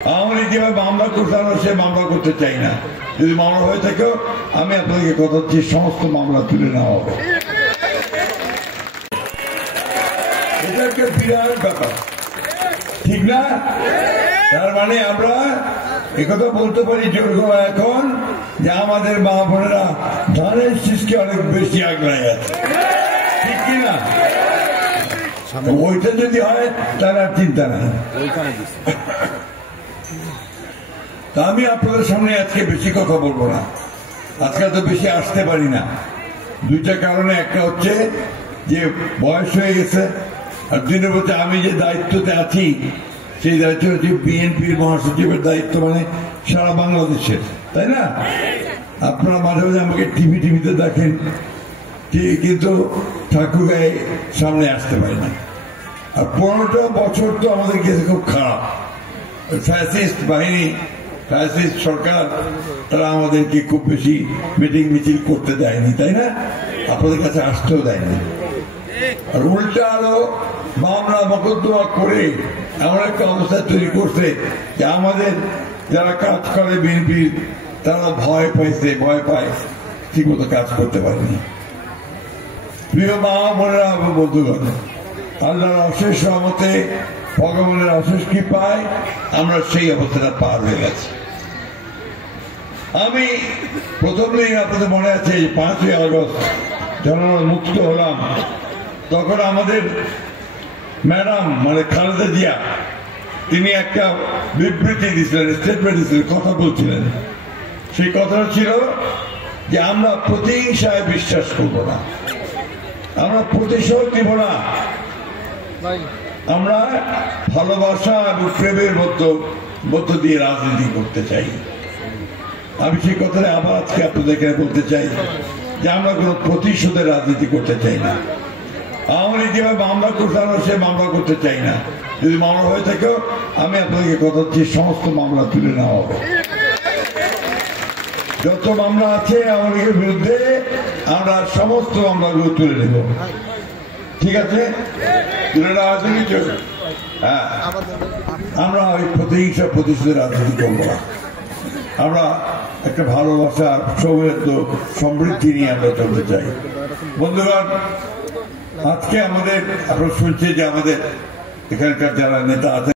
আওয়ামী লীগ যেভাবে মামলা করতে আমরা সে মামলা করতে চাই না। যদি মামলা হয়ে থাকে আমি আপনাদেরকে কথা দিচ্ছি সমস্ত মামলা তুলে নেওয়া হবে। এটা একটা বিরাট ব্যাপার, ঠিক না? তার মানে আমরা একথা বলতে পারি জোর গলা এখন যে আমাদের মা বোনেরা ধানের শীষকে অনেক বেশি আগ্রহী আছে, ঠিক কিনা? ওইটা যদি হয় তার আর চিন্তা নাই। তা আমি আপনাদের সামনে আজকে বেশি কথা বলবো না, আজকে তো বেশি আসতে পারি না। দুইটা কারণে, একটা হচ্ছে যে বয়স হয়ে গেছে, আর দুই নম্বর হচ্ছে আমি যে দায়িত্বতে আছি সেই দায়িত্ব হচ্ছে বিএনপির মহাসচিবের দায়িত্ব, মানে সারা বাংলাদেশের, তাই না? আপনারা মাঝে মাঝে আমাকে টিভিতে দেখেন, কিন্তু ঠাকুরগাঁয়ে সামনে আসতে পারি না। আর 15টা বছর তো আমাদের কাছে খুব খারাপ। ফ্যাসিস্ট বাহিনী, ফ্যাসিস্ট সরকার, তারা আমাদেরকে খুব বেশি মিটিং মিছিল করতে দেয়নি, তাই না? আপনাদের কাছে আসতেও দেয়নি। আর উল্টা আরো মামলা মোকদ্দমা করে এমন একটা অবস্থা তৈরি করছে যে আমাদের যারা কাজ করে বিএনপির তারা ভয় পায়, ঠিক মতো কাজ করতে পারেনি। প্রিয় মা বোনেরা, বন্ধুগণ, আল্লাহর অশেষ রহমতে, ভগবানের অশেষ কৃপায় আমরা সেই অবস্থাটা পার হয়ে গেছি। আমি প্রথম দিন আপনাদের মনে আছে 5ই আগস্ট যখন আমরা মুক্ত হলাম, তখন আমাদের ম্যাডাম মানে খালেদা জিয়া তিনি একটা বিবৃতি দিয়েছিলেন, স্টেটমেন্ট দিয়েছিলেন, কথা বলছিলেন। সেই কথাটা ছিল যে আমরা প্রতিহিংসায় বিশ্বাস করব না, আমরা প্রতিশোধ দিব না, আমরা ভালোবাসা এবং প্রেমের মধ্য দিয়ে রাজনীতি করতে চাই। আমি সেই কথাটা আবার আজকে আপনাদেরকে বলতে চাই যে আমরা কোন প্রতিশোধের রাজনীতি করতে চাই না। আওয়ামী লীগ যেভাবে মামলা করতে আমরা সে মামলা করতে চাই না। যদি মামলা হয়ে থাকে আমি আপনাদেরকে কথা দিচ্ছি সমস্ত মামলা তুলে নেওয়া হবে। যত মামলা আছে আওয়ামী লীগের বিরুদ্ধে আমরা সমস্ত মামলাগুলো তুলে নেব, ঠিক আছে? তুলে নেওয়া আছে কিছু? হ্যাঁ, আমরা ওই প্রতিহিংসা প্রতিশোধের রাজনীতি করবো না। আমরা একটা ভালোবাসা, সৌহার্দ্য, সমৃদ্ধি নিয়ে আমরা চলতে চাই। বন্ধুগণ, আজকে আমাদের আপনারা শুনছে যে আমাদের এখানকার যারা নেতা আছে